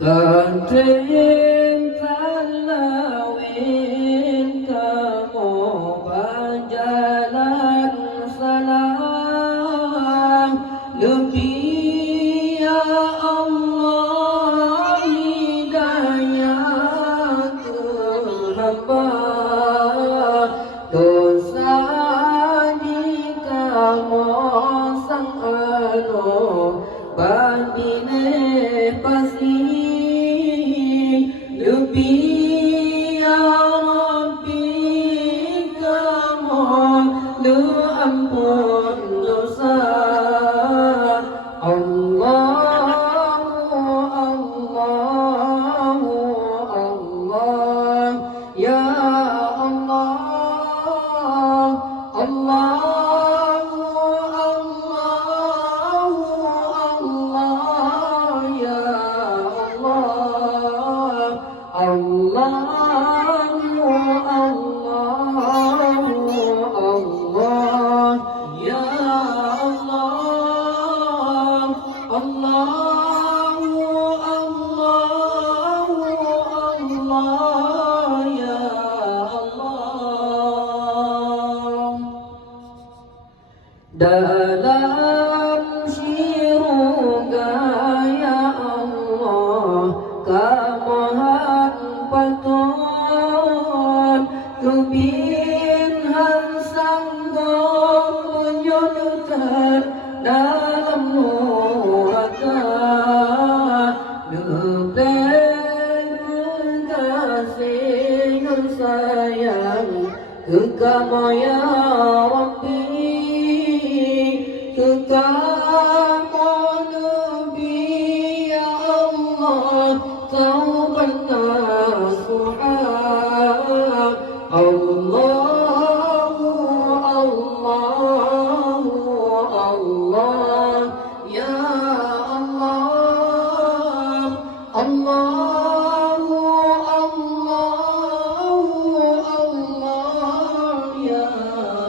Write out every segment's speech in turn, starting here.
Kantin talawin kamu berjalan salam lebih ya Allah hidayah ke hamba dosa di kamu sang anu bandine pasti lebih ya Rabbi kamu lu ampun dosa Allahu Allahu Allah ya Allah Allahu Allahu Allah ya Allah Allahu Allahu Allah ya Allah Allahu Allahu Allah ya Allah dalam syurga ya Allah kamahan patut tubin hansanggung menyodorkan dalam nuraka lebih kekasih dan sayang kekamu ya Rabbi kekamu Nabi ya Allah taubat nasuha Allahu Allahu Allah ya Allah Allahu Allahu Allah ya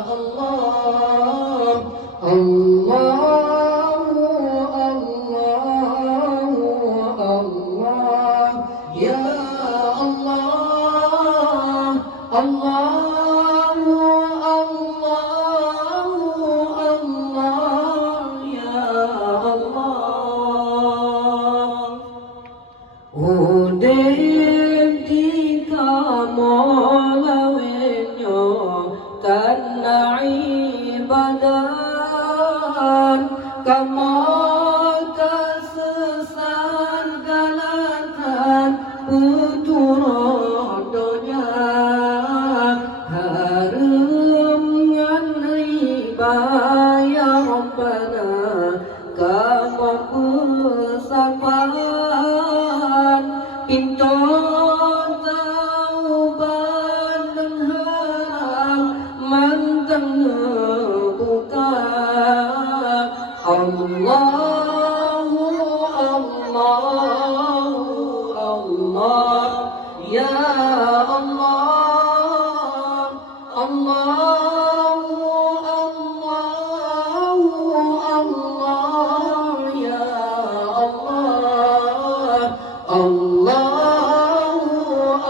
Allah Allahu Allahu Allah ya Allah Allahu Allahu Allah ya Allah udin di kamu lawenyo tanah ibadah kamu kesesan galatan putur donya harum ngan riba ya Rabbana kamu kusapan pintu taubat dan harap mantang buka Allahu Allahu Allah ya Allah Allahu Allahu Allah ya Allah Allahu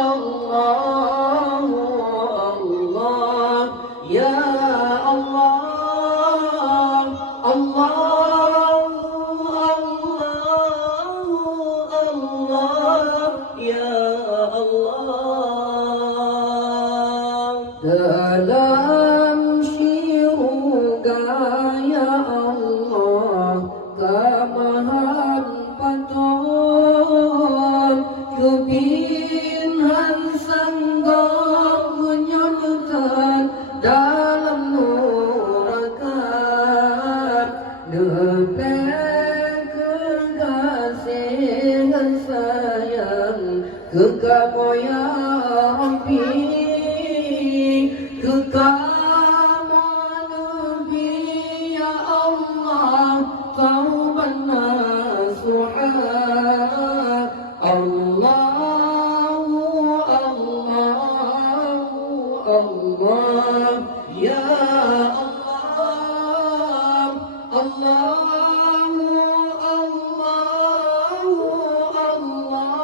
Allahu Allah ya Allah Allahu Allah ya Allah dalam syurga ya Allah kamahan patut kebin hansanggung menyodorkan dalam nuraka lebih kekasih dan sayang kekamu ya Rabbi kekamu Nabi ya Allah taubat nasuha Allahu Allahu Allah ya Allah Allahu Allahu Allah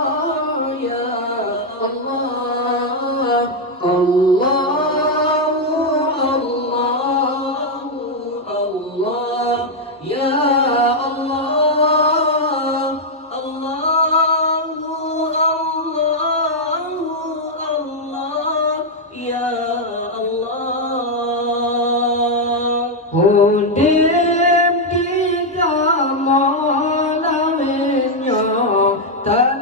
tan